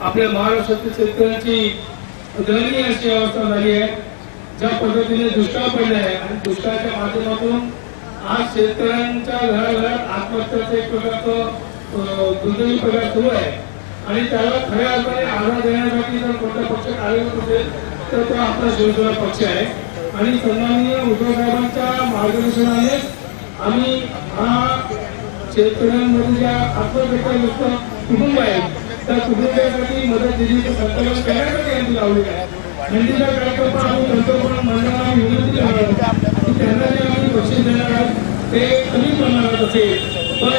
आपल्या महाराष्ट्रातील शेतकऱ्यांची दयनीय अशी अवस्था झाली आहे। ज्या पद्धतीने दुष्काळ पडले आहे आणि दुष्काळाच्या माध्यमातून आज शेतकऱ्यांच्या घराघरात आत्महत्याचे एक प्रकारचं दुर्दैवी प्रकार सुरू आहे आणि त्याला खऱ्या अर्थाने आधार देण्यासाठी जर कोणता पक्ष कार्यरत असेल तर तो आपला शिवसेना पक्ष आहे। आणि सन्माननीय उद्धव साहेबांच्या मार्गदर्शनाने आम्ही हा शेतकऱ्यांमध्ये ज्या आत्महत्याग्रस्त कुटुंब आहेत त्या कुटुंबासाठी मदत निधीचं संकलन करण्यासाठी यांनी लावलेलं आहे। निधीचा कार्यक्रम आम्ही पंतप्रधान मंडळाला विनंती करणार की त्यांना जे आम्ही बक्षीस देणार आहोत ते कमी प्रमाणात असेल, पण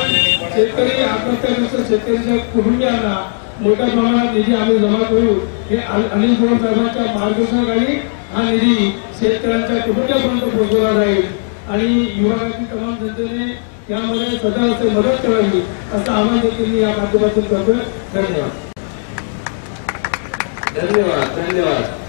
शेतकरी आत्महत्याग्रस्त शेतकऱ्यांच्या कुटुंबियांना मोठ्या प्रमाणात निधी आम्ही जमा करू। हे अनिल गोयल साहेबांच्या मार्गदर्शनाखाली हा निधी शेतकऱ्यांच्या कुटुंबापर्यंत पोहोचवला जाईल आणि विभागातील तमाम जनतेने यामध्ये सदैव मदत करावी असं आवाहन देखील मी या माध्यमातून करतोय। धन्यवाद धन्यवाद धन्यवाद।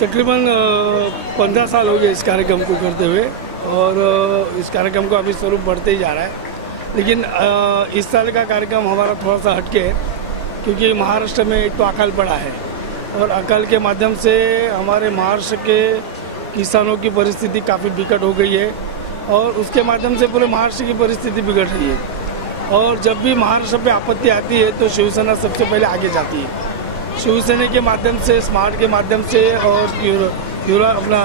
तकरीबन 15 साल हो गए इस कार्यक्रम को करते हुए और इस कार्यक्रम को अभी स्वरूप बढ़ते ही जा रहा है। लेकिन इस साल का कार्यक्रम हमारा थोड़ा सा हटके है क्योंकि महाराष्ट्र में एक तो अकाल पड़ा है और अकाल के माध्यम से हमारे महाराष्ट्र के किसानों की परिस्थिति काफ़ी बिकट हो गई है और उसके माध्यम से पूरे महाराष्ट्र की परिस्थिति बिगड़ रही है। और जब भी महाराष्ट्र पे आपत्ति आती है तो शिवसेना सबसे पहले आगे जाती है। शिवसेना के माध्यम से, स्मार्ट के माध्यम से और यूरा अपना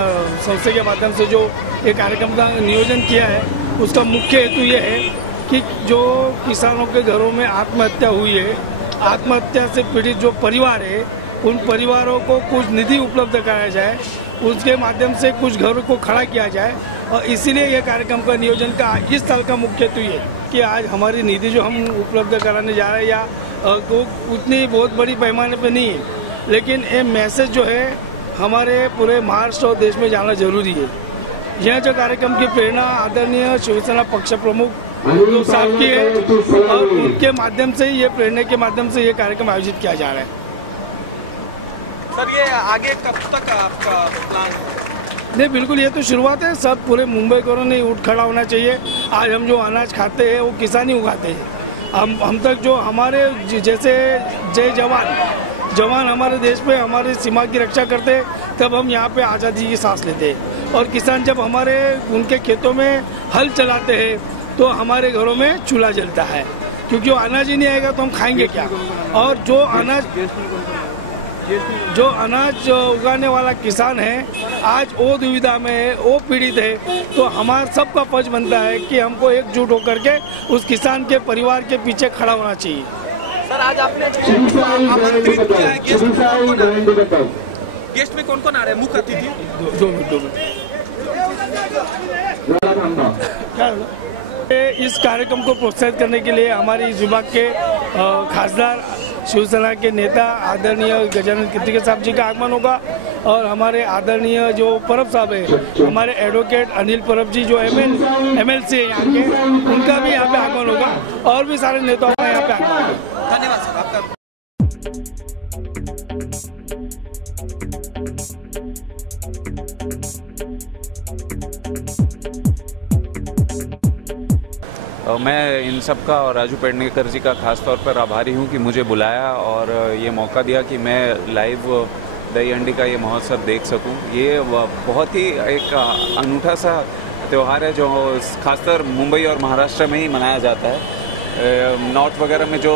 संस्था के माध्यम से जो ये कार्यक्रम का नियोजन किया है उसका मुख्य हेतु ये है कि जो किसानों के घरों में आत्महत्या हुई है, आत्महत्या से पीड़ित जो परिवार है उन परिवारों को कुछ निधि उपलब्ध कराया जाए, उसके माध्यम से कुछ घरों को खड़ा किया जाए। और इसीलिए यह कार्यक्रम का नियोजन का इस साल का मुख्य हेतु ये कि आज हमारी निधि जो हम उपलब्ध कराने जा रहे हैं या तो उतनी बहुत बड़ी पैमाने पे नहीं है, लेकिन ये मैसेज जो है हमारे पूरे महाराष्ट्र और देश में जाना जरूरी है। यह जो कार्यक्रम की प्रेरणा आदरणीय शिवसेना पक्ष प्रमुख उद्धव साहब की है और उनके माध्यम से ये प्रेरणा के माध्यम से ये कार्यक्रम आयोजित किया जा रहा है। सर ये आगे कब तक आपका प्लान है? नहीं, बिल्कुल ये तो शुरुआत है। सब पूरे मुंबई को नहीं उठ खड़ा होना चाहिए। आज हम जो अनाज खाते हैं वो किसान ही उगाते हैं। हम तक जो हमारे जैसे जय जवान हमारे देश पे हमारी सीमा की रक्षा करते हैं, तब हम यहाँ पे आज़ादी की सांस लेते हैं। और किसान जब हमारे उनके खेतों में हल चलाते हैं तो हमारे घरों में चूल्हा जलता है, क्योंकि वो अनाज ही नहीं आएगा तो हम खाएंगे क्या। और जो अनाज उगाने वाला किसान है आज वो दुविधा में है, वो पीड़ित है, तो हमारा सबका फर्ज बनता है कि हमको एकजुट होकर के उस किसान के परिवार के पीछे खड़ा होना चाहिए। सर आज आपने आमंत्रित किया है, गेस्ट में कौन कौन आ रहे हैं मुख्य अतिथि? दो मिनट इस कार्यक्रम को प्रोत्साहित करने के लिए हमारे इस विभाग के खासदार शिवसेना के नेता आदरणीय गजानन कीर्तिकर साहब जी का आगमन होगा और हमारे आदरणीय जो परब साहब है, हमारे एडवोकेट अनिल परब जी जो MLC है यहाँ के, उनका भी यहाँ पे आगमन होगा और भी सारे नेताओं का यहाँ पे आगमन होगा। धन्यवाद सर आपका। मैं इन सब का और राजू पेडनेकर जी का खास तौर पर आभारी हूँ कि मुझे बुलाया और ये मौका दिया कि मैं लाइव दही हंडी का ये महोत्सव देख सकूं। ये बहुत ही एक अनूठा सा त्यौहार है जो खासकर मुंबई और महाराष्ट्र में ही मनाया जाता है नॉर्थ वगैरह में जो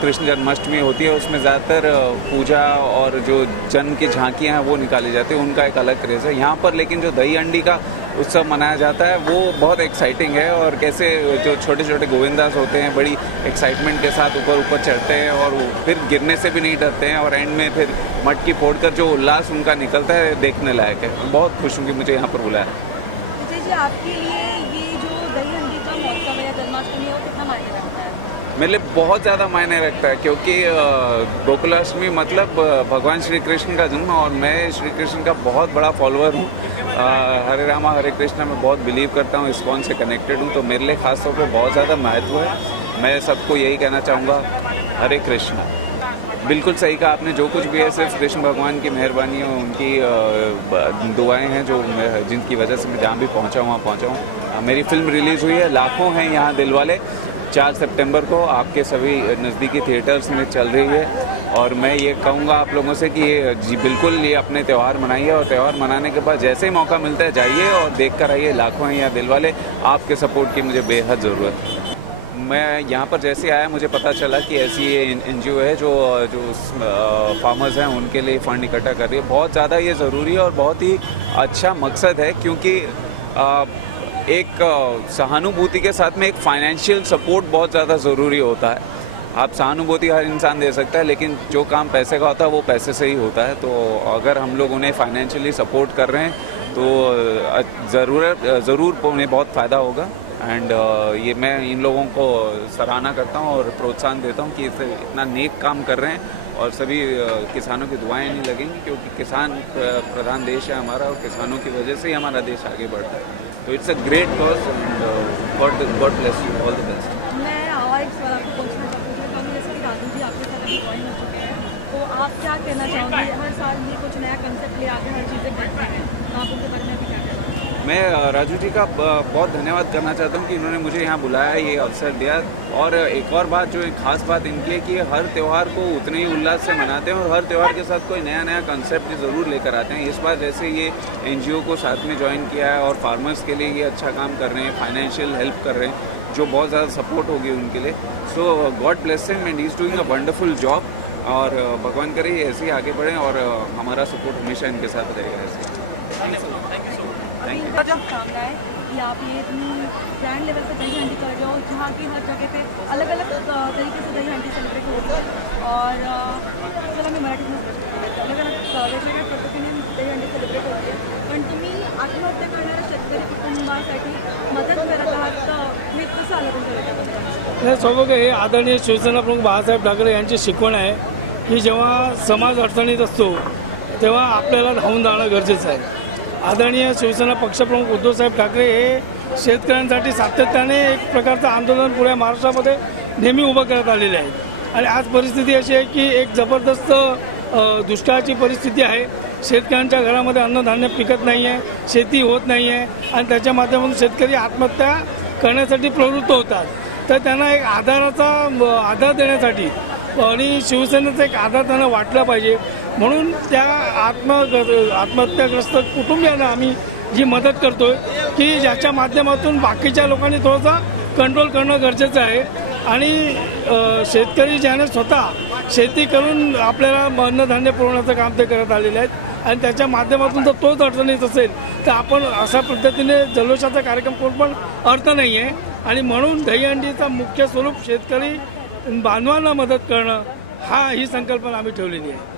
कृष्ण जन्माष्टमी होती है उसमें ज़्यादातर पूजा और जो जन्म की झांकियाँ हैं वो निकाली जाती है, उनका एक अलग क्रेज़ है। यहाँ पर लेकिन जो दही हंडी का उत्सव मनाया जाता है वो बहुत एक्साइटिंग है, और कैसे जो छोटे छोटे गोविंदास होते हैं बड़ी एक्साइटमेंट के साथ ऊपर ऊपर चढ़ते हैं और फिर गिरने से भी नहीं डरते हैं, और एंड में फिर मटकी फोड़कर जो उल्लास उनका निकलता है देखने लायक है। बहुत खुश हूँ कि मुझे यहाँ पर बुलाया। विजय जी, आपके लिए ये जो दही हंडी का महोत्सव है या जन्माष्टमी है वो कितना मायने रखता है? मेरे लिए बहुत ज़्यादा मायने रखता है, क्योंकि गोकुलाष्टमी मतलब भगवान श्री कृष्ण का जन्म, और मैं श्री कृष्ण का बहुत बड़ा फॉलोअर हूँ। हरे रामा हरे कृष्णा में बहुत बिलीव करता हूँ, इस्कॉन से कनेक्टेड हूँ, तो मेरे लिए ख़ास तौर पे बहुत ज़्यादा महत्व है। मैं सबको यही कहना चाहूँगा, हरे कृष्णा। बिल्कुल सही कहा आपने, जो कुछ भी है सिर्फ कृष्ण भगवान की मेहरबानी है, उनकी दुआएं हैं जो जिनकी वजह से मैं जहाँ भी पहुँचा हूँ वहाँ पहुँचा हूँ। मेरी फिल्म रिलीज़ हुई है, लाखों हैं यहाँ दिलवाले, 4 सितंबर को आपके सभी नज़दीकी थिएटर्स में चल रही है। और मैं ये कहूँगा आप लोगों से कि ये जी बिल्कुल ये अपने त्यौहार मनाइए, और त्यौहार मनाने के बाद जैसे ही मौका मिलता है जाइए और देख कर आइए। लाखों हैं यहाँ दिलवाले, आपके सपोर्ट की मुझे बेहद ज़रूरत है। मैं यहाँ पर जैसे आया मुझे पता चला कि ऐसी ये NGO है जो फार्मर्स हैं उनके लिए फ़ंड इकट्ठा कर रही है। बहुत ज़्यादा ये ज़रूरी है और बहुत ही अच्छा मकसद है, क्योंकि एक सहानुभूति के साथ में एक फाइनेंशियल सपोर्ट बहुत ज़्यादा ज़रूरी होता है। आप सहानुभूति हर इंसान दे सकता है, लेकिन जो काम पैसे का होता है वो पैसे से ही होता है। तो अगर हम लोग उन्हें फाइनेंशियली सपोर्ट कर रहे हैं तो ज़रूर उन्हें बहुत फ़ायदा होगा। एंड ये मैं इन लोगों को सराहना करता हूँ और प्रोत्साहन देता हूँ कि इतना नेक काम कर रहे हैं, और सभी किसानों की दुआएं नहीं लगेंगी, क्योंकि किसान प्रधान देश है हमारा, और किसानों की वजह से ही हमारा देश आगे बढ़ता है। तो it's a great cause, and God bless you, all the best. मैं एक सवाल आपको पूछना चाहती हूँ, जैसे कि राजू जी आपके साथ अभी ज्वाइन हो चुके हैं, तो आप क्या कहना चाहोगे? हर साल ये कुछ नया कंसेप्ट ले आके हर चीज़ें करते हैं, तो आप उनके बारे में भी क्या कहना? मैं राजू जी का बहुत धन्यवाद करना चाहता हूँ कि इन्होंने मुझे यहाँ बुलाया, ये अवसर दिया। और एक और बात, जो एक खास बात इनकी है कि हर त्यौहार को उतने ही उल्लास से मनाते हैं, और हर त्यौहार के साथ कोई नया नया कंसेप्ट ज़रूर लेकर आते हैं। इस बार जैसे ये NGO को साथ में ज्वाइन किया है और फार्मर्स के लिए ये अच्छा काम कर रहे हैं, फाइनेंशियल हेल्प कर रहे हैं, जो बहुत ज़्यादा सपोर्ट होगी उनके लिए। So God bless him and he is doing a wonderful job, और भगवान करे ये ऐसे ही आगे बढ़ें, और हमारा सपोर्ट हमेशा इनके साथ रहेगा ऐसे। सामना है कि आप ये इतनी ग्रैंड लेवल पर दही हंडी कर रहे हो, जहाँ की हर जगह पे अलग अलग तरीके से दही हंडी सेलिब्रेट होती है, और चला मी मराठीतून अलग अलग वेगवेगळ्या पद्धतीने दही हंडी सेलिब्रेट होती आहे. पण तुम्ही आत्महत्या करणाऱ्या शेतकरी कुटुंबासाठी मदत करत आहात, हे कसं आलं तुमच्या? हे स्वाभाविक आहे. आदरणीय शिवसेना प्रमुख बाळासाहेब ठाकरे यांची शिकवण आहे की जेव्हा समाज अडचणीत असतो तेव्हा आपल्याला धावून जाणं गरजेचं आहे. आदरणीय शिवसेना पक्षप्रमुख उद्धवसाहेब ठाकरे हे शेतकऱ्यांसाठी सातत्याने एक प्रकारचं आंदोलन पुऱ्या महाराष्ट्रामध्ये नेहमी उभं करत आलेले आहेत. आणि आज परिस्थिती अशी आहे की एक जबरदस्त दुष्काळाची परिस्थिती आहे. शेतकऱ्यांच्या घरामध्ये अन्नधान्य पिकत नाही आहे, शेती होत नाही आहे, आणि त्याच्या माध्यमातून शेतकरी आत्महत्या करण्यासाठी प्रवृत्त होतात. तर त्यांना एक आधार देण्यासाठी आणि शिवसेनेचा एक आधार त्यांना वाटला पाहिजे, म्हणून त्या आत्महत्याग्रस्त कुटुंबियांना आम्ही जी मदत करतोय की ज्याच्या माध्यमातून बाकीच्या लोकांनी थोडंसं कंट्रोल करणं गरजेचं आहे. आणि शेतकरी ज्याने स्वतः शेती करून आपल्याला अन्नधान्य पुरवण्याचं काम ते करत आलेले आहेत, आणि त्याच्या माध्यमातून जर तोच अडचणीत असेल तर आपण अशा पद्धतीने जल्लोषाचा कार्यक्रम करून पण अर्थ नाही आहे. आणि म्हणून दहीहंडीचा मुख्य स्वरूप शेतकरी बांधवांना मदत करणं ही संकल्पना आम्ही ठेवलेली आहे.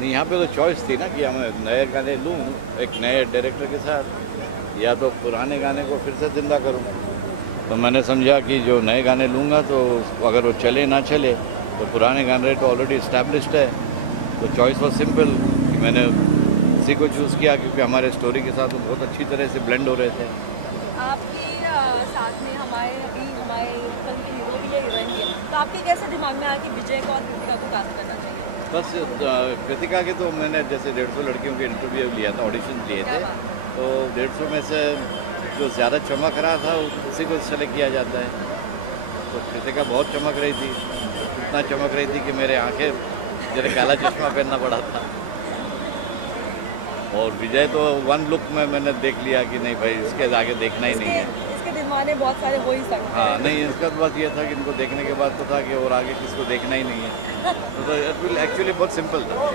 नहीं, यहाँ पे तो चॉइस थी ना कि मैं नए गाने लूँ एक नए डायरेक्टर के साथ, या तो पुराने गाने को फिर से जिंदा करूँ. तो मैंने समझा कि जो नए गाने लूँगा तो अगर वो चले ना चले तो पुराने गाने तो ऑलरेडी इस्टेब्लिश्ड है. तो चॉइस वॉज सिंपल कि मैंने इसी को चूज़ किया, क्योंकि हमारे स्टोरी के साथ वो बहुत अच्छी तरह से ब्लेंड हो रहे थे. आपके साथ में हमारे फिल्म के हीरो भी है, हीरोइन भी है, तो आपके कैसे दिमाग में आया कि विजय को और कृतिका को कास्ट करना चाहिए? बस कृतिका के तो मैंने जैसे 150 लड़कियों के इंटरव्यू लिया था, ऑडिशन लिए थे, तो 150 में से जो ज़्यादा चमक रहा था उसी को सेलेक्ट किया जाता है. तो कृतिका बहुत चमक रही थी, इतना चमक रही थी कि मेरे आंखें जरा काला चश्मा पहनना पड़ा था. और विजय तो वन लुक में मैंने देख लिया कि नहीं भाई, इसके आगे देखना ही नहीं है. इसके गाने बहुत सारे हो ही सकते हैं। हाँ नहीं, इसका तो बस ये था कि इनको देखने के बाद तो था कि और आगे किसको देखना ही नहीं है, तो एक्चुअली बहुत सिंपल था।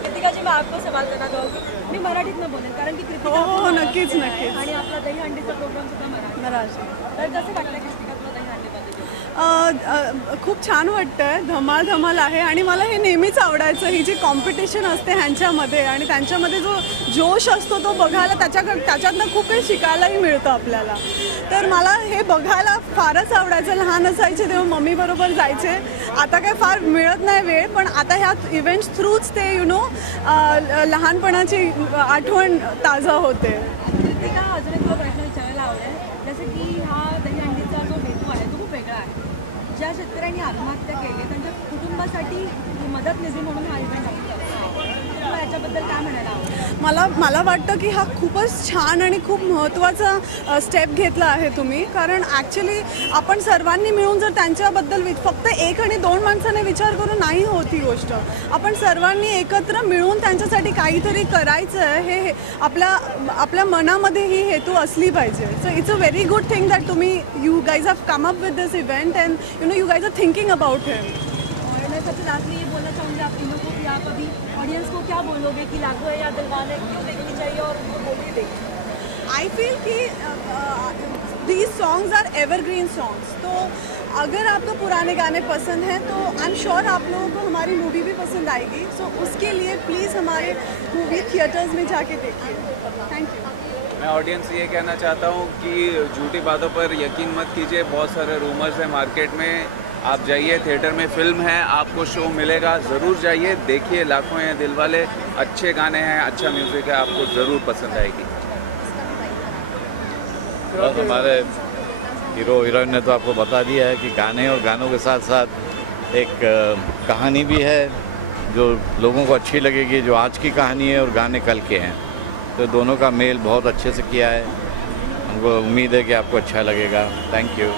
कृतिका जी, मैं आपको सवाल करना चाहूँगी, मी मराठीत न बोलेन कारण की कृतिका हो नक्कीच नक्कीच आणि आपला दहीहंडीचा प्रोग्राम सुद्धा मराठी, तर कसं वाटलं कृतिका तुला दहीहंडीमध्ये? खूप छान वाटतं, धमाल धमाल आहे आणि मला हे नेहमीच आवडायचं, ही जी कॉम्पिटिशन असते ह्यांच्यामध्ये आणि त्यांच्यामध्ये जो जोश असतो तो बघायला त्याच्यातनं खूप काही शिकायलाही मिळतं आपल्याला, तर मला हे बघायला फारच आवडायचं. लहान असायचे तेव्हा मम्मीबरोबर जायचे, आता काय फार मिळत नाही वेळ, पण आता ह्या इव्हेंट्स थ्रूच ते लहानपणाची आठवण ताजा होते. कृतिका, अजून एक तुला प्रश्न विचारायला आवडेल, जसं की हा दहीहंडीचा जो हेतू आहे तो खूप वेगळा आहे. ज्या शेतकऱ्यांनी आत्महत्या केली त्यांच्या कुटुंबासाठी मदत निधी म्हणून हा इव्हेंट आपण याच्याबद्दल काय म्हणायला आवडेल? मला वाटतं की हा खूपच छान आणि खूप महत्त्वाचा स्टेप घेतला आहे तुम्ही, कारण ॲक्च्युली आपण सर्वांनी मिळून जर त्यांच्याबद्दल फक्त एक आणि दोन माणसाने विचार करून नाही होत ही गोष्ट, आपण सर्वांनी एकत्र मिळून त्यांच्यासाठी काहीतरी करायचं आहे, हे आपल्या मनामध्ये ही हेतू असली पाहिजे. So it's a very good thing that you guys have come up with this event and you guys are thinking about him. मैं सबसे लास्ट में ये बोलना चाहूँगी आप तीनों को कि आप अभी ऑडियंस को क्या बोलोगे कि लागू है या दिलवाले क्यों देखनी चाहिए और उनको बोलिए देखिए? आई फील कि these songs are evergreen songs, तो अगर आपको पुराने गाने पसंद हैं तो आई एम श्योर आप लोगों को हमारी मूवी भी पसंद आएगी. सो उसके लिए प्लीज़ हमारे मूवी थिएटर्स में जाके देखिए. Thank you. मैं ऑडियंस ये कहना चाहता हूँ कि झूठी बातों पर यकीन मत कीजिए, बहुत सारे रूमर्स हैं मार्केट में. आप जाइए, थिएटर में फिल्म है, आपको शो मिलेगा, ज़रूर जाइए, देखिए. लाखों हैं दिलवाले, अच्छे गाने हैं, अच्छा म्यूज़िक है, आपको ज़रूर पसंद आएगी. और हमारे हीरो हीरोइन ने तो आपको बता दिया है कि गाने और गानों के साथ साथ एक कहानी भी है जो लोगों को अच्छी लगेगी, जो आज की कहानी है और गाने कल के हैं, तो दोनों का मेल बहुत अच्छे से किया है. हमको उम्मीद है कि आपको अच्छा लगेगा. Thank you.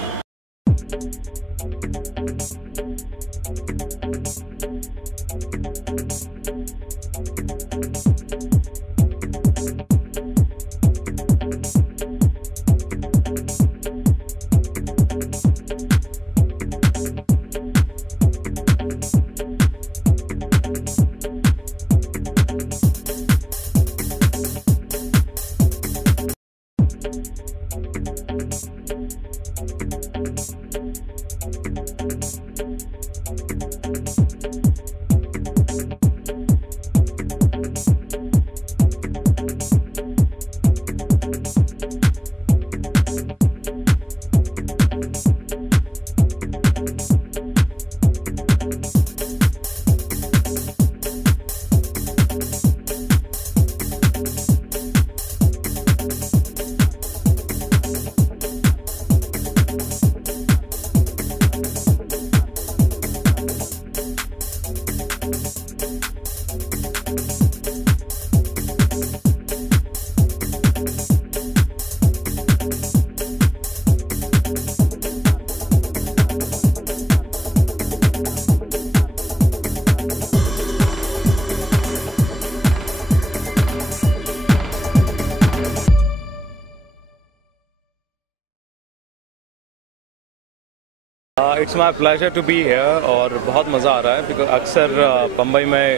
It's my pleasure to be here और बहुत मज़ा आ रहा है बिकॉज अक्सर बम्बई में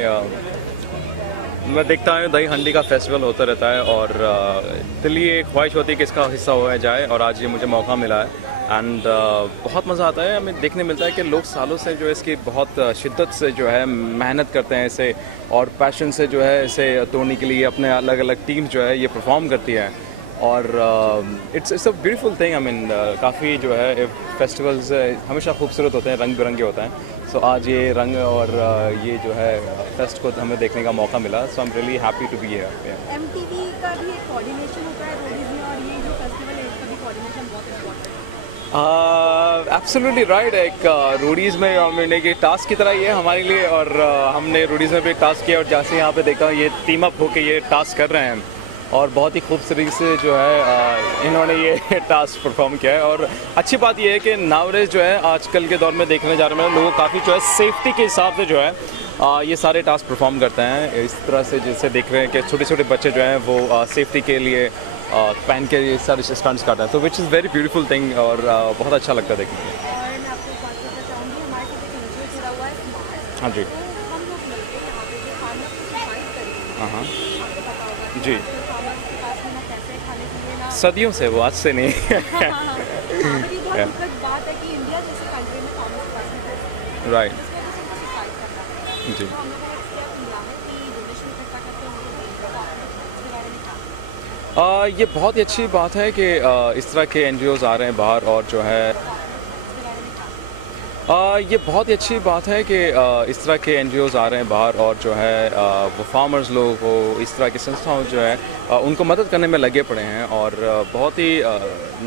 मैं देखता हूँ दही हंडी का फेस्टिवल होता रहता है और दिल ये ख्वाहिश होती है कि इसका हिस्सा हो जाए और आज ये मुझे मौका मिला है एंड बहुत मज़ा आता है. हमें देखने मिलता है कि लोग सालों से जो है इसकी बहुत शिद्दत से जो है मेहनत करते हैं इसे और पैशन से जो है इसे तोड़ने के लिए अपने अलग अलग टीम्स जो है ये परफॉर्म करती है और it's a beautiful thing. I mean काफ़ी जो है फेस्टिवल्स हमेशा खूबसूरत होते हैं, रंग बिरंगे होते हैं. सो आज ये रंग और ये जो है फेस्ट को हमें देखने का मौका मिला. So I am really happy to be here. MTV का भी एक कोऑर्डिनेशन होता है रोडीज में और ये जो फेस्टिवल है इसका भी कोऑर्डिनेशन बहुत इम्पोर्टेंट है. Absolutely right. एक रोडीज़ में हमने ये टास्क की तरह ही है हमारे लिए और हमने रोडीज़ में भी एक टास्क किया और जैसे यहाँ पे देखा ये टीम अप होकर ये टास्क कर रहे हैं और बहुत ही खूबसूरती से जो है इन्होंने ये टास्क परफॉर्म किया है. और अच्छी बात ये है कि नावरेज जो है आजकल के दौर में देखने जा रहे हैं लोग काफ़ी जो है सेफ्टी के हिसाब से जो है ये सारे टास्क परफॉर्म करते हैं. इस तरह से जैसे देख रहे हैं कि छोटे छोटे बच्चे जो हैं वो सेफ्टी के लिए पहन के ये सारे स्टंट्स करता है, तो which is very beautiful thing और बहुत अच्छा लगता है देखने में। और मैं आपको एक बात बताना चाहूँगी, हमारे साथ एक इंटरव्यू जुड़ा हुआ है स्मार्ट। हाँ जी। तो हम लोग मिलकर यहाँ पे जो खाना प्रोवाइड करेंगे, हाँ आपको पता होगा जी। फार्मर्स के पास में ना पैसे खाने के लिए ना सदियों से, वो आज से नहीं। बट ये बहुत दुखद बात है कि इंडिया जैसे कंट्री में फार्मर्स के पास में पैसे नहीं है। राइट जिसकी वजह से उनको सुसाइड करना पड़ता है। जी। तो हम लोगों ने एक स्टेप लिया है कि डोनेशन इकट्ठा करके उनको देंगे। तो आपने इसके बारे में क्या ये बहुत ही अच्छी बात है कि इस तरह के NGOs आ रहे हैं बाहर, और जो है ये बहुत ही अच्छी बात है कि इस तरह के NGOs आ रहे हैं बाहर, और जो है वो फार्मर्स लोगों को, इस तरह की संस्थाओं जो है उनको मदद करने में लगे पड़े हैं। और बहुत ही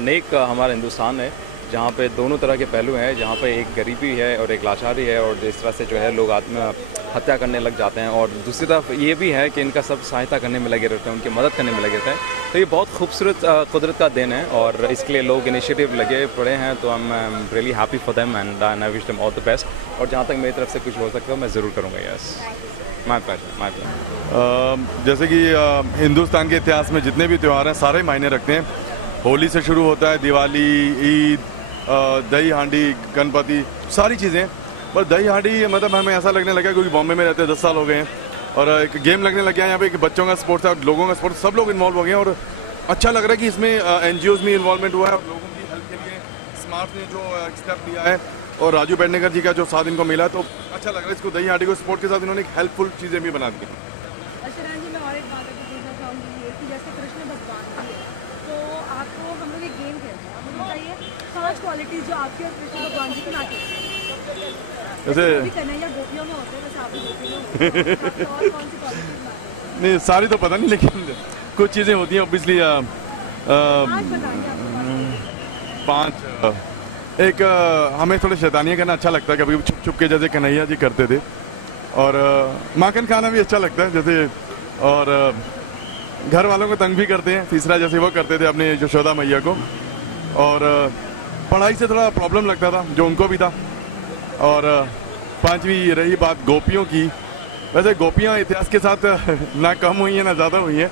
नेक हमारा हिंदुस्तान है, जहाँ पे दोनों तरह के पहलू हैं, जहाँ पे एक गरीबी है और एक लाचारी है, और इस तरह से जो है लोग आत्महत्या करने लग जाते हैं, और दूसरी तरफ ये भी है कि इनका सब सहायता करने में लगे रहते हैं, उनकी मदद करने में लगे रहते हैं। तो ये बहुत खूबसूरत कुदरत का दिन है, और इसके लिए लोग इनिशिएटिव लगे पड़े हैं। तो आई am really happy for them and I wish them all the best. और जहाँ तक मेरी तरफ से कुछ हो सकता है मैं ज़रूर करूँगा। Yes, my pleasure. जैसे कि हिंदुस्तान के इतिहास में जितने भी त्यौहार हैं सारे मायने रखते हैं। होली से शुरू होता है, दिवाली, ईद, दही हांडी, गणपति, सारी चीज़ें। पर दही हांडी मतलब हमें ऐसा लगने लगा, क्योंकि बॉम्बे में रहते हैं 10 साल हो गए हैं, और एक गेम लगने लग गया यहाँ पे कि बच्चों का स्पोर्ट्स है, लोगों का स्पोर्ट्स, सब लोग इन्वॉल्व हो गए हैं। और अच्छा लग रहा है कि इसमें NGOs में इन्वॉल्वमेंट हुआ है, और लोगों की हेल्प के लिए स्मार्ट ने जो स्टेप लिया है, और राजू पेडनेकर जी का जो साथ इनको मिला, तो अच्छा लग रहा है। इसको दही हांडी को स्पोर्ट के साथ इन्होंने एक हेल्पफुल चीज़ें भी बना दी। अच्छा जी, मैं और एक बात आपको पूछना चाहूँगी ये कि जैसे कृष्ण भगवान की है, तो आपको हम लोग एक गेम खेलते हैं, आप मुझे बताइए 5 क्वालिटीज जो आपकी और कृष्ण भगवान जी की ना जैसे कन्हैया गोपियों में होते हैं, वैसे आप भी गोपियों में होते हैं, आपकी और कौन सी क्वालिटीज नहीं, सारी तो पता नहीं, लेकिन कुछ चीज़ें होती हैं ऑब्वियसली। आज बताइए आपको 5 एक हमें थोड़ा शैतानियाँ करना अच्छा लगता है, कभी छुप छुप के जैसे कन्हैया जी करते थे, और माखन खाना भी अच्छा लगता है जैसे, और घर वालों को तंग भी करते हैं। तीसरा जैसे वो करते थे अपने यशोदा मैया को, और पढ़ाई से थोड़ा प्रॉब्लम लगता था जो उनको भी था। और 5वीं रही बात गोपियों की, वैसे गोपियाँ इतिहास के साथ ना कम हुई हैं ना ज़्यादा हुई हैं।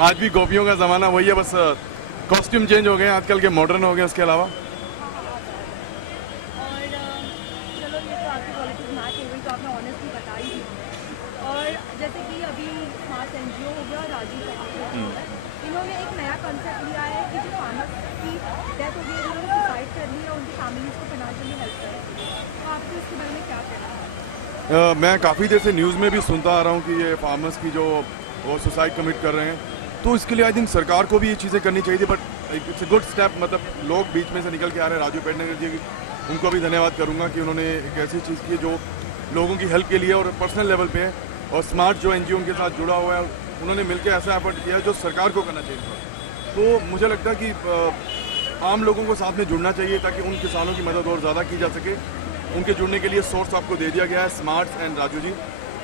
आज भी गोपियों का ज़माना वही है, बस कॉस्ट्यूम चेंज हो गए हैं, आजकल के मॉडर्न हो गए। उसके अलावा चलो ये तो आपकी क्वालिटीज मैच हो गई, तो आपने ऑनेस्टली बताई ही। और जैसे कि अभी स्मार्ट NGO हो गया, राजू इन्होंने एक नया कंसेप्ट लिया है कि जो फार्मर्स की डेथ हो गई है, उन्होंने सुसाइड कर ली है, उनकी फैमिलीज को फाइनेंशियली हेल्प करें। तो आपको इसके बारे में क्या कहना है? मैं काफ़ी देर से न्यूज़ में भी सुनता आ रहा हूँ कि ये फार्मर्स की जो वो सुसाइड कमिट कर रहे हैं, तो इसके लिए आई थिंक सरकार को भी ये चीज़ें करनी चाहिए थी। But it's a good step, मतलब लोग बीच में से निकल के आ रहे हैं। राजू पेडनेकर जी, उनको भी धन्यवाद करूँगा कि उन्होंने एक ऐसी चीज़ की जो लोगों की हेल्प के लिए और पर्सनल लेवल पे है। और स्मार्ट जो NGO उनके साथ जुड़ा हुआ है, उन्होंने मिलकर ऐसा एफर्ट किया है जो सरकार को करना चाहिए था। तो मुझे लगता है कि आम लोगों को साथ में जुड़ना चाहिए ताकि उन किसानों की मदद और ज़्यादा की जा सके। उनके जुड़ने के लिए सोर्स आपको दे दिया गया है, स्मार्ट एंड राजू जी।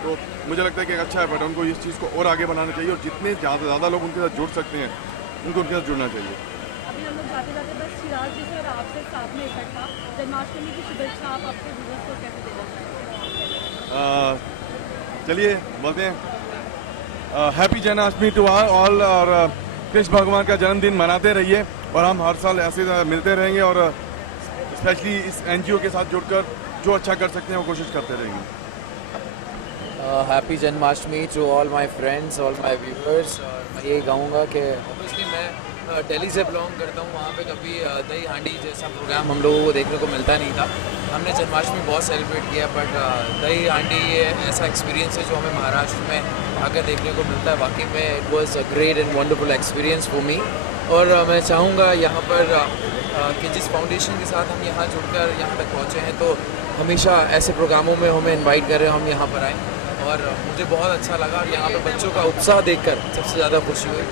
तो मुझे लगता है कि एक अच्छा एफर्ट है, उनको इस चीज़ को और आगे बढ़ाना चाहिए, और जितने ज़्यादा लोग उनके साथ जुड़ सकते हैं उनको उनके साथ जुड़ना चाहिए। अभी हम लोग जाते जाते बस शिराज जी से और आपसे साथ में इकट्ठा जन्माष्टमी की शुभेच्छा आप अपने व्यूअर्स को कैसे देना चाहेंगे? चलिए बोलते हैं हैप्पी जन्माष्टमी टू ऑल, और कृष्ण भगवान का जन्मदिन मनाते रहिए, और हम हर साल ऐसे मिलते रहेंगे, और स्पेशली इस NGO के साथ जुड़कर जो अच्छा कर सकते हैं वो कोशिश करते रहेंगे। Happy Janmashtami to all my friends, all my viewers. मैं यही कहूँगा कि ऑब्वियसली मैं दिल्ली से बिलोंग करता हूँ, वहाँ पे कभी दही हांडी जैसा प्रोग्राम हम लोगों को देखने को मिलता नहीं था। हमने जन्माष्टमी बहुत सेलिब्रेट किया, बट दही हांडी ये ऐसा एक्सपीरियंस है जो हमें महाराष्ट्र में आकर देखने को मिलता है। वाकई में it was a great and wonderful experience for me. और मैं चाहूँगा यहाँ पर कि जिस फाउंडेशन के साथ हम यहाँ जुड़कर यहाँ तक पहुँचे हैं, तो हमेशा ऐसे प्रोग्रामों में हमें इन्वाइट करें, हम यहाँ पर आएँ। और मुझे बहुत अच्छा लगा, और यहाँ पे बच्चों का उत्साह देखकर सबसे ज़्यादा खुशी हुई,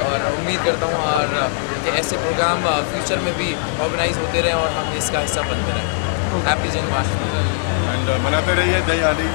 और उम्मीद करता हूँ और कि ऐसे प्रोग्राम फ्यूचर में भी ऑर्गेनाइज होते रहें और हम इसका हिस्सा बनते रहें। हैप्पी जन्माष्टमी एंड मनाते रहिए दही हांडी।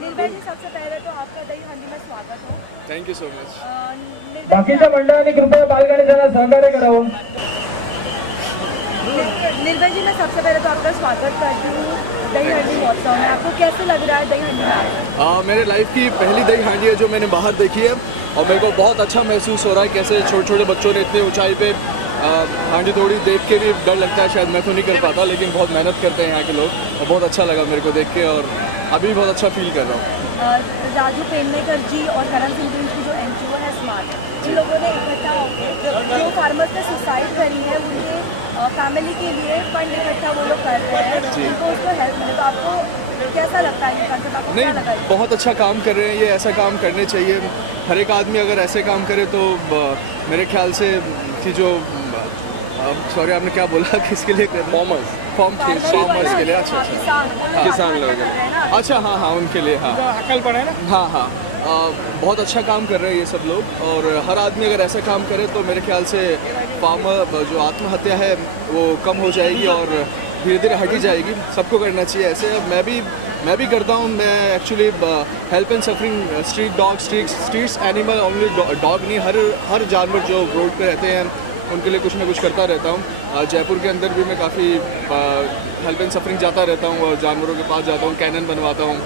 निर्भय जी, सबसे पहले तो आपका दही हांडी में स्वागत हो. Thank you so much. बाकीच्या मंडळांनी कृपया बालगणेशाला सहकार्य करावं. निर्भय जी, मैं सबसे पहले तो आपका स्वागत करती हूँ दही हांडी महोत्सव में. आपको कैसे लग रहा है दही हांडी में? मेरे लाइफ की पहली दही हांडी है जो मैंने बाहर देखी है और मेरे को बहुत अच्छा महसूस हो रहा है कैसे छोटे छोटे बच्चों ने इतनी ऊंचाई पे हांडी तोड़ी. देख के भी डर लगता है, शायद मैं तो नहीं कर पाता, लेकिन बहुत मेहनत करते हैं यहाँ के लोग और बहुत अच्छा लगा मेरे को देख के और अभी बहुत अच्छा फील कर रहा हूँ. राजू पेडनेकर जी और करण सिंह की जो NGO है स्मार्ट, इन लोगों ने इकट्ठा होकर जो फार्मर्स ने सुसाइड करी है उनके फैमिली के लिए फंड इकट्ठा वो लोग कर रहे हैं, उनको उसको हेल्प मिले. तो आपको कैसा लगता है ये कंसेप्ट? आपको क्या लगा? बहुत अच्छा काम कर रहे हैं, ये ऐसा काम करने चाहिए. हर एक आदमी अगर ऐसे काम करे तो मेरे ख्याल से कि जो सॉरी आपने क्या बोला किसके लिए कर फार्मर्स के लिए. अच्छा किसान लोग, अच्छा हाँ उनके लिए. हाँ अकल पड़े ना. हाँ बहुत अच्छा काम कर रहे हैं ये सब लोग और हर आदमी अगर ऐसा काम करे तो मेरे ख्याल से फार्मर जो आत्महत्या है वो कम हो जाएगी और धीरे धीरे हटी जाएगी. सबको करना चाहिए ऐसे. मैं भी करता हूँ. मैं actually help and suffering street dog streets animal, only dog नहीं, हर जानवर जो रोड पे रहते हैं उनके लिए कुछ ना कुछ करता रहता हूँ. जयपुर के अंदर भी मैं काफ़ी हेल्प एंड सफरिंग जाता रहता हूँ और जानवरों के पास जाता हूँ, कैनन बनवाता हूँ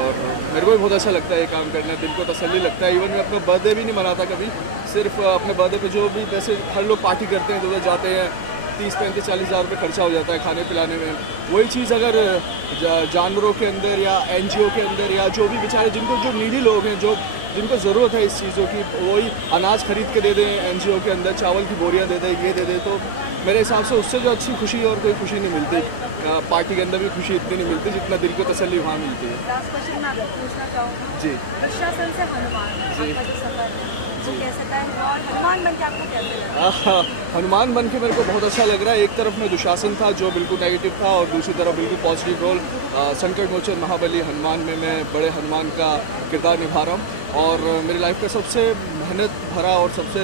और मेरे को भी बहुत अच्छा लगता है ये काम करना. दिल को तसल्ली लगता है. इवन मैं अपना बर्थडे भी नहीं मनाता कभी, सिर्फ अपने बर्थडे पे जो भी वैसे हर लोग पार्टी करते हैं, उधर जाते हैं, 30-35-40 हज़ार रुपये खर्चा हो जाता है खाने पिलाने में. वही चीज़ अगर जानवरों के अंदर या NGO के अंदर या जो भी बेचारे जिनको जो नीडी लोग हैं जो जिनको ज़रूरत है इस चीज़ों की, वही अनाज खरीद के दे दें NGO के अंदर, चावल की बोरियां दे दें, ये दे दें, तो मेरे हिसाब से उससे जो अच्छी खुशी और कोई खुशी नहीं मिलती. पार्टी के अंदर भी खुशी इतनी नहीं मिलती जितना दिल को तसल्ली वहाँ मिलती है. लास्ट क्वेश्चन मैं आपको पूछना चाहूँगी जी. प्रशासन से हनुमान आपका जो सफर है वो कैसा था, और हनुमान बन के आपको कैसा लगा? हनुमान बन के मेरे को बहुत अच्छा लग रहा है। एक तरफ में दुशासन था जो बिल्कुल नेगेटिव था और दूसरी तरफ बिल्कुल पॉजिटिव रोल संकट मोचन महाबली हनुमान में मैं बड़े हनुमान का किरदार निभा रहा हूँ। और मेरी लाइफ का सबसे मेहनत भरा और सबसे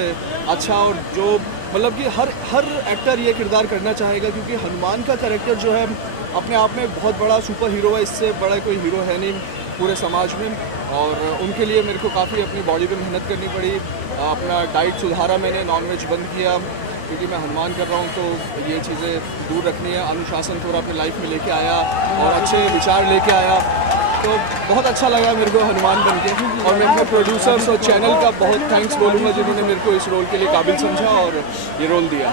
अच्छा, और जो मतलब कि हर एक्टर ये किरदार करना चाहेगा, क्योंकि हनुमान का कैरेक्टर जो है अपने आप में बहुत बड़ा सुपर हीरो है। इससे बड़ा कोई हीरो है नहीं पूरे समाज में। और उनके लिए मेरे को काफ़ी अपनी बॉडी पे मेहनत करनी पड़ी। अपना डाइट सुधारा मैंने, नॉनवेज बंद किया, क्योंकि मैं हनुमान कर रहा हूँ तो ये चीज़ें दूर रखनी है। अनुशासन थोड़ा अपनी लाइफ में लेके आया और अच्छे विचार लेके आया, तो बहुत अच्छा लगा मेरे को हनुमान बन के। और मैं अपने प्रोड्यूसर्स और चैनल का बहुत थैंक्स बोलूँगा जिन्होंने मेरे को इस रोल के लिए काबिल समझा और ये रोल दिया।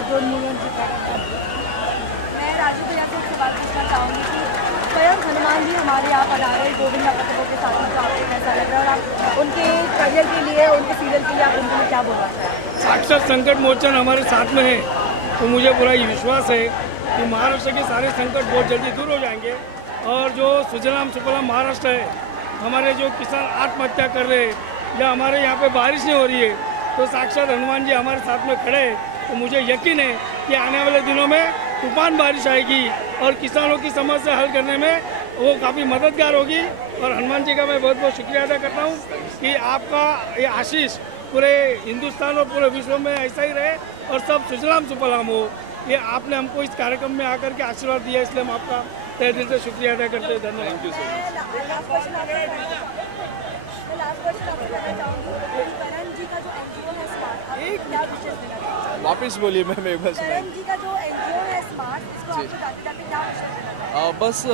मैं राजू भैया से एक सवाल पूछना चाहूँगी कि स्वयं हनुमान जी हमारे यहाँ पर आ रहे हैं गोविंदा पतकों के साथ, तो आपको कैसा लग रहा है, और आप उनके करियर के लिए, उनके सीरियल के लिए आप उनके लिए क्या बोलना चाहेंगे? साक्षात संकट मोचन हमारे साथ में है, तो मुझे पूरा ये विश्वास है कि महाराष्ट्र के सारे संकट बहुत जल्दी दूर हो जाएंगे। और जो सुजलाम सुफलाम महाराष्ट्र है, हमारे जो किसान आत्महत्या कर रहे हैं या हमारे यहाँ पे बारिश नहीं हो रही है, तो साक्षात हनुमान जी हमारे साथ में खड़े हैं। तो मुझे यकीन है कि आने वाले दिनों में तूफान बारिश आएगी और किसानों की समस्या हल करने में वो काफ़ी मददगार होगी। और हनुमान जी का मैं बहुत बहुत शुक्रिया अदा करता हूँ कि आपका ये आशीष पूरे हिंदुस्तान और पूरे विश्व में ऐसा ही रहे और सब सुजलाम सुफलाम हो। ये आपने हमको इस कार्यक्रम में आकर के आशीर्वाद दिया, इसलिए हम आपका तहे दिल से शुक्रिया अदा करते हैं। धन्यवाद। Thank you so much. वापस बोलिए मैम एक बार। बस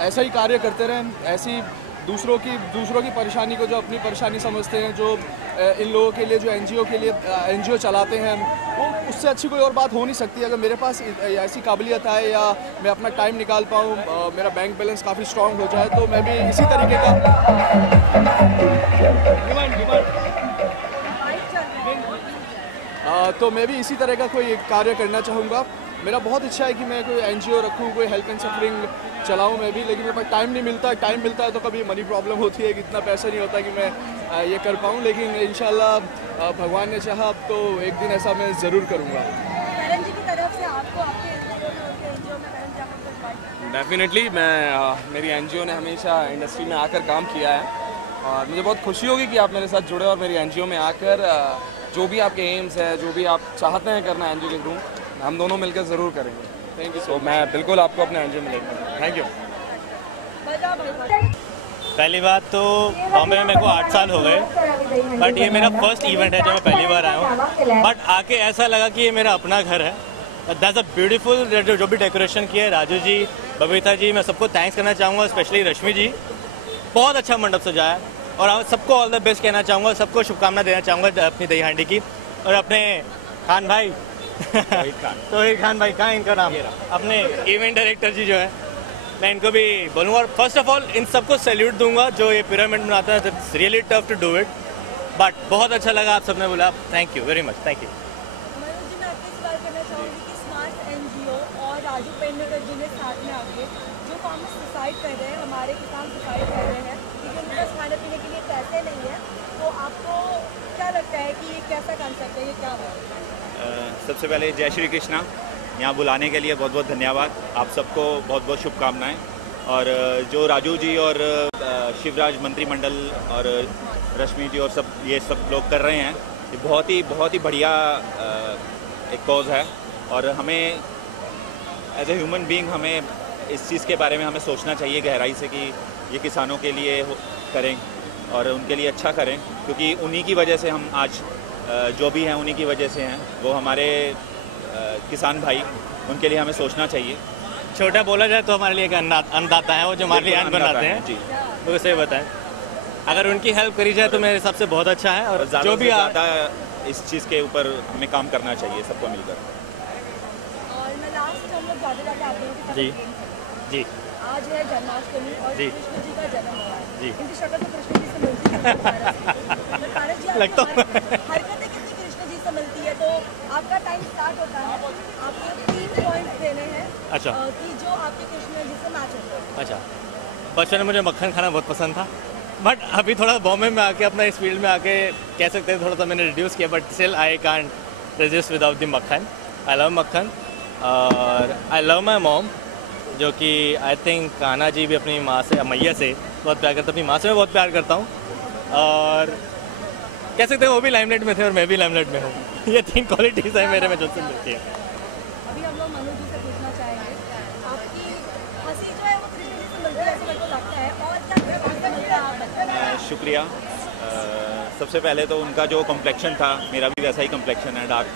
ऐसा ही कार्य करते रहें, ऐसी दूसरों की परेशानी को जो अपनी परेशानी समझते हैं, जो इन लोगों के लिए जो एनजीओ के लिए एनजीओ चलाते हैं, वो उससे अच्छी कोई और बात हो नहीं सकती। अगर मेरे पास ऐसी काबिलियत है या मैं अपना टाइम निकाल पाऊँ, मेरा बैंक बैलेंस काफ़ी स्ट्रांग हो जाए, तो मैं भी इसी तरीके का कोई कार्य करना चाहूँगा। मेरा बहुत इच्छा है कि मैं कोई एनजीओ रखूँ, कोई हेल्प एंड सफरिंग चलाऊँ मैं भी, लेकिन मेरे पास टाइम नहीं मिलता। टाइम मिलता है तो कभी मनी प्रॉब्लम होती है कि इतना पैसा नहीं होता कि मैं ये कर पाऊँ, लेकिन इंशाल्लाह भगवान ने चाहा तो एक दिन ऐसा मैं ज़रूर करूँगा। डेफिनेटली मेरी एनजीओ ने हमेशा इंडस्ट्री में आकर काम किया है और मुझे बहुत खुशी होगी कि आप मेरे साथ जुड़े और मेरी एनजीओ में आकर जो भी आपके एम्स है, जो भी आप चाहते हैं करना एनजीओ के थ्रू, हम दोनों मिलकर ज़रूर करेंगे। Thank you. सो मैं बिल्कुल आपको अपने एनजीओ में लेकर। Thank you. पहली बात तो बॉम्बे में मेरे को 8 साल हो गए, बट ये मेरा फर्स्ट इवेंट है जो मैं पहली बार आया हूँ। बट आके ऐसा लगा कि ये मेरा अपना घर है। दैट्स अ ब्यूटीफुल, जो भी डेकोरेशन किया है, राजू जी, बबीता जी, मैं सबको थैंक्स करना चाहूँगा, स्पेशली रश्मि जी, बहुत अच्छा मंडप सजाया। और सबको ऑल द बेस्ट कहना चाहूँगा, सबको शुभकामना देना चाहूँगा अपनी दही हांडी की। और अपने खान भाई तोहिर खान भाई, कहाँ इनका नाम, अपने इवेंट डायरेक्टर जी जो है, मैं इनको भी बोलूँगा। और फर्स्ट ऑफ ऑल इन सबको सैल्यूट दूंगा जो ये पिरामिड बनाता है। It's really tough to do it, but बहुत अच्छा लगा आप सबने बोला। Thank you very much. Thank you. Raju Pednekar ji ने साथ में आके जो फार्मर्स सुसाइड कर रहे हैं, हमारे किसान सुसाइड कर रहे हैं क्योंकि उनके पास खाने पीने के लिए पैसे नहीं है, तो आपको क्या लगता है कि ये कैसा कंसेप्ट है, ये क्या है? सबसे पहले जय श्री कृष्णा। यहाँ बुलाने के लिए बहुत बहुत धन्यवाद। आप सबको बहुत बहुत शुभकामनाएं। और जो राजू जी और शिवराज मंत्रिमंडल और रश्मि जी और सब ये सब लोग कर रहे हैं, ये बहुत ही बढ़िया एक कॉज है। और हमें एज ए ह्यूमन बीइंग हमें इस चीज़ के बारे में हमें सोचना चाहिए गहराई से कि ये किसानों के लिए करें और उनके लिए अच्छा करें, क्योंकि उन्हीं की वजह से हम आज जो भी हैं उन्हीं की वजह से हैं। वो हमारे किसान भाई, उनके लिए हमें सोचना चाहिए। छोटा बोला जाए तो हमारे लिए एक अन्नदाता है, वो जो हमारे लिए अन्न बनाते हैं जी, वो सही बताएं। अगर उनकी हेल्प करी जाए तो मेरे हिसाब से बहुत अच्छा है। और जो भी ज़्यादा इस चीज़ के ऊपर हमें काम करना चाहिए सबको मिलकर। जी जी आज है जन्माष्टमी और कृष्ण जी का जन्म हुआ है जी। इनकी शक्ल तो कृष्ण जी से मिलती है, लगता हरकतें कितनी कृष्ण जी से मिलती है। तो आपका टाइम स्टार्ट होता है, आपको 3 पॉइंट्स देने हैं। अच्छा। कि जो आपके कृष्ण जी से मैच होते हैं। अच्छा, बचपन में मुझे मक्खन खाना बहुत पसंद था, बट अभी थोड़ा बॉम्बे में आके अपना इस फील्ड में आके कह सकते हैं थोड़ा सा मैंने रिड्यूस किया, but still I can't resist without the मक्खन। आई लव मक्खन और आई लव माई मॉम, जो कि आई थिंक कान्हा जी भी अपनी माँ से, मैया से बहुत प्यार करता, अपनी माँ से मैं बहुत प्यार करता हूँ, और कह सकते हैं वो भी लाइमलाइट में थे और मैं भी लाइमलाइट में हूँ। ये 3 क्वालिटीज़ है मेरे में जो सुन देती है। अभी हम लोग मनोज जी से पूछना चाहेंगे, आपकी हंसी जो है वो कृष्ण से मिलती है ऐसा मेरे को लगता है, और क्या मिलता है आप बताइए। शुक्रिया। सबसे पहले तो उनका जो कम्प्लेक्शन था, मेरा भी वैसा ही कम्प्लेक्शन है, डार्क।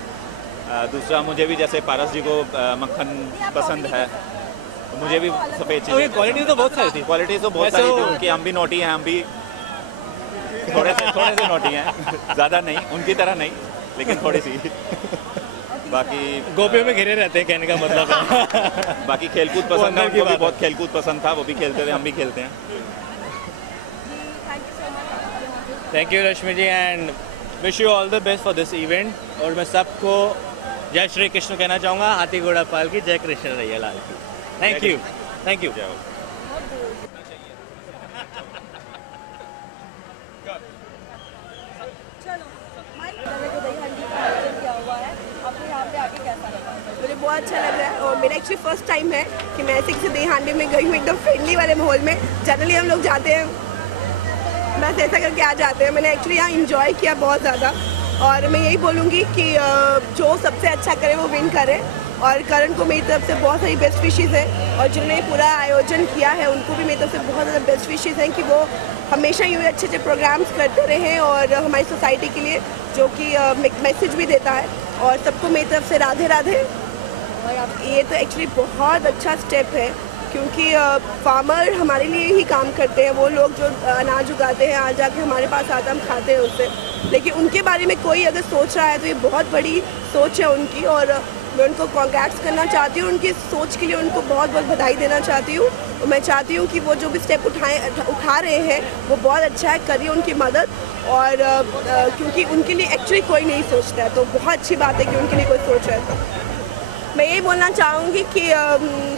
दूसरा, मुझे भी जैसे पारस जी को मक्खन पसंद है, मुझे भी सफ़ेद चीज़। क्वालिटी तो बहुत सारी थी, क्वालिटी तो बहुत सारी थी उनकी। हम भी नोटी हैं, हम भी थोड़े से नोटी हैं, ज़्यादा नहीं, उनकी तरह नहीं, लेकिन थोड़ी सी। बाकी गोपियों में घिरे रहते हैं, कहने का मतलब है। बाकी खेलकूद पसंद है, उनको भी बहुत खेलकूद पसंद था, वो भी खेलते थे, हम भी खेलते हैं। Thank you Rashmi ji, and wish you all the best for this event. और मैं सबको जय श्री कृष्ण कहना चाहूँगा, हाथी घोड़ा पाल की, जय कृष्ण रैया लाल की। Thank you, thank you. मुझे बहुत अच्छा लग रहा है और मेरा एक्चुअली फर्स्ट टाइम है कि मैं ऐसे किसी दही हांडी में गई हूँ, एकदम फ्रेंडली वाले माहौल में। जनरली हम लोग जाते हैं बस ऐसा करके आ जाते हैं। मैंने एक्चुअली यहाँ इंजॉय किया बहुत ज़्यादा, और मैं यही बोलूँगी कि जो सबसे अच्छा करे वो विन करे। और करण को मेरी तरफ से बहुत सारी बेस्ट विशेज़ हैं, और जिन्होंने पूरा आयोजन किया है उनको भी मेरी तरफ से बहुत ज़्यादा बेस्ट विशेज़ हैं कि वो हमेशा यूँ अच्छे अच्छे प्रोग्राम्स करते रहें और हमारी सोसाइटी के लिए जो कि मैसेज भी देता है। और सबको मेरी तरफ से राधे राधे। और ये तो एक्चुअली बहुत अच्छा स्टेप है, क्योंकि फार्मर हमारे लिए ही काम करते हैं। वो लोग जो अनाज उगाते हैं, आज जाके हमारे पास आता, हम खाते हैं उससे, लेकिन उनके बारे में कोई अगर सोच रहा है तो ये बहुत बड़ी सोच है उनकी, और मैं उनको कॉन्ग्रेट्स करना चाहती हूँ। उनकी सोच के लिए उनको बहुत बहुत बधाई देना चाहती हूँ। और मैं चाहती हूँ कि वो जो भी स्टेप उठा रहे हैं वो बहुत अच्छा है, करिए उनकी मदद। और क्योंकि उनके लिए एक्चुअली कोई नहीं सोचता है, तो बहुत अच्छी बात है कि उनके लिए कोई सोच रहा है। मैं यही बोलना चाहूँगी कि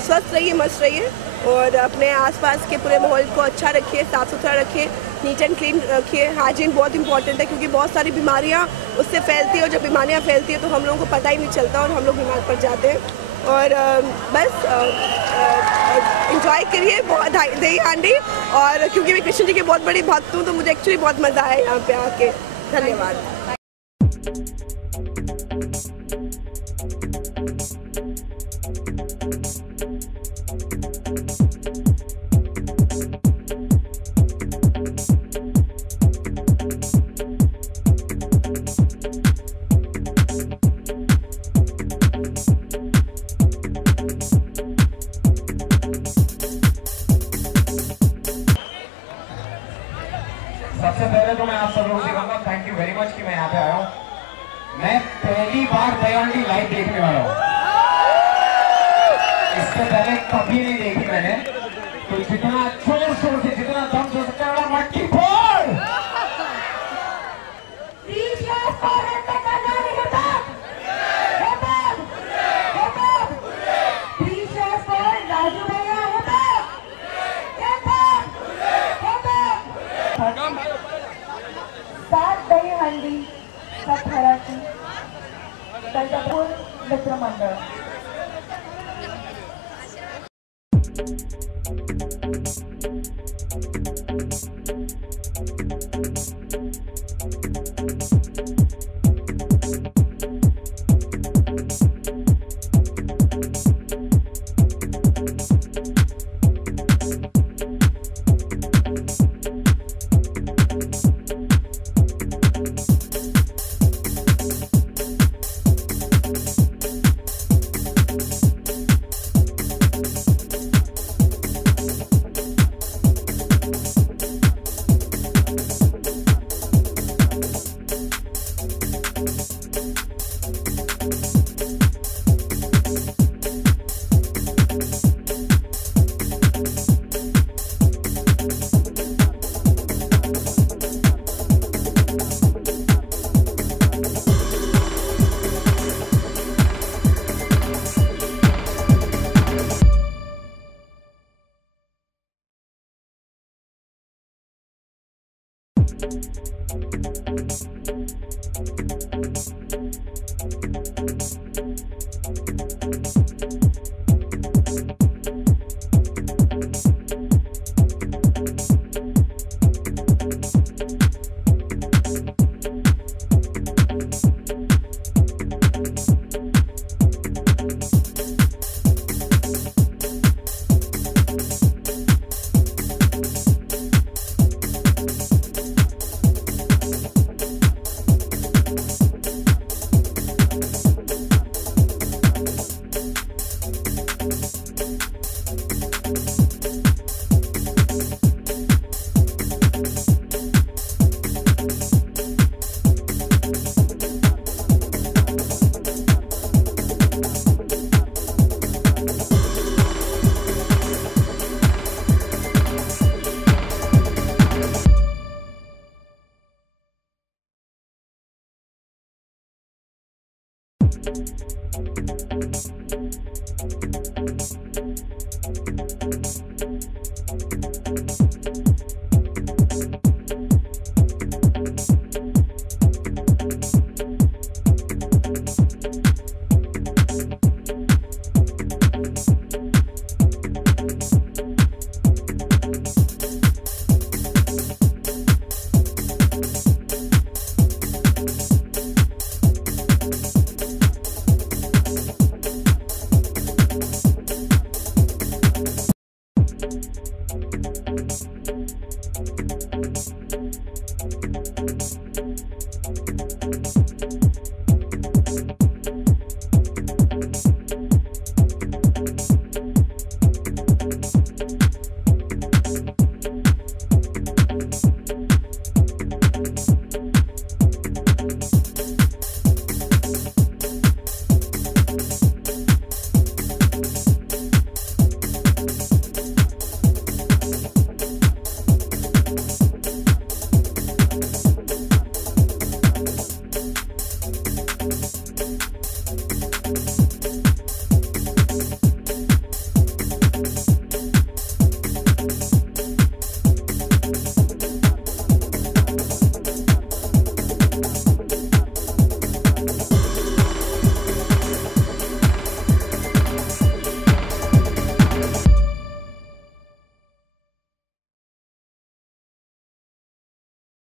स्वस्थ रहिए, मस्त रहिए, और अपने आसपास के पूरे माहौल को अच्छा रखिए, साफ़ सुथरा रखिए, नीट एंड क्लीन रखिए। हाइजीन बहुत इंपॉर्टेंट है, क्योंकि बहुत सारी बीमारियाँ उससे फैलती है, और जब बीमारियाँ फैलती है तो हम लोगों को पता ही नहीं चलता और हम लोग बीमार पड़ जाते हैं। और बस इंजॉय करिए बहुत दही हांडी। और क्योंकि मैं कृष्ण जी की बहुत बड़ी भक्त हूँ, तो मुझे एक्चुअली बहुत मज़ा आया यहाँ पे आके। धन्यवाद। सबसे पहले तो मैं आप सब लोगों से कहूँगा थैंक यू वेरी मच कि मैं यहाँ पे आया हूँ। मैं पहली बार दही हांडी लाइव देखने वाला हूँ, इससे पहले कभी नहीं देखी मैंने। तो जितना जोर शोर से, जितना दम से सकता है मटकी फोड़। दही हांडी सतहराची दंडपूर मित्र मंडळ।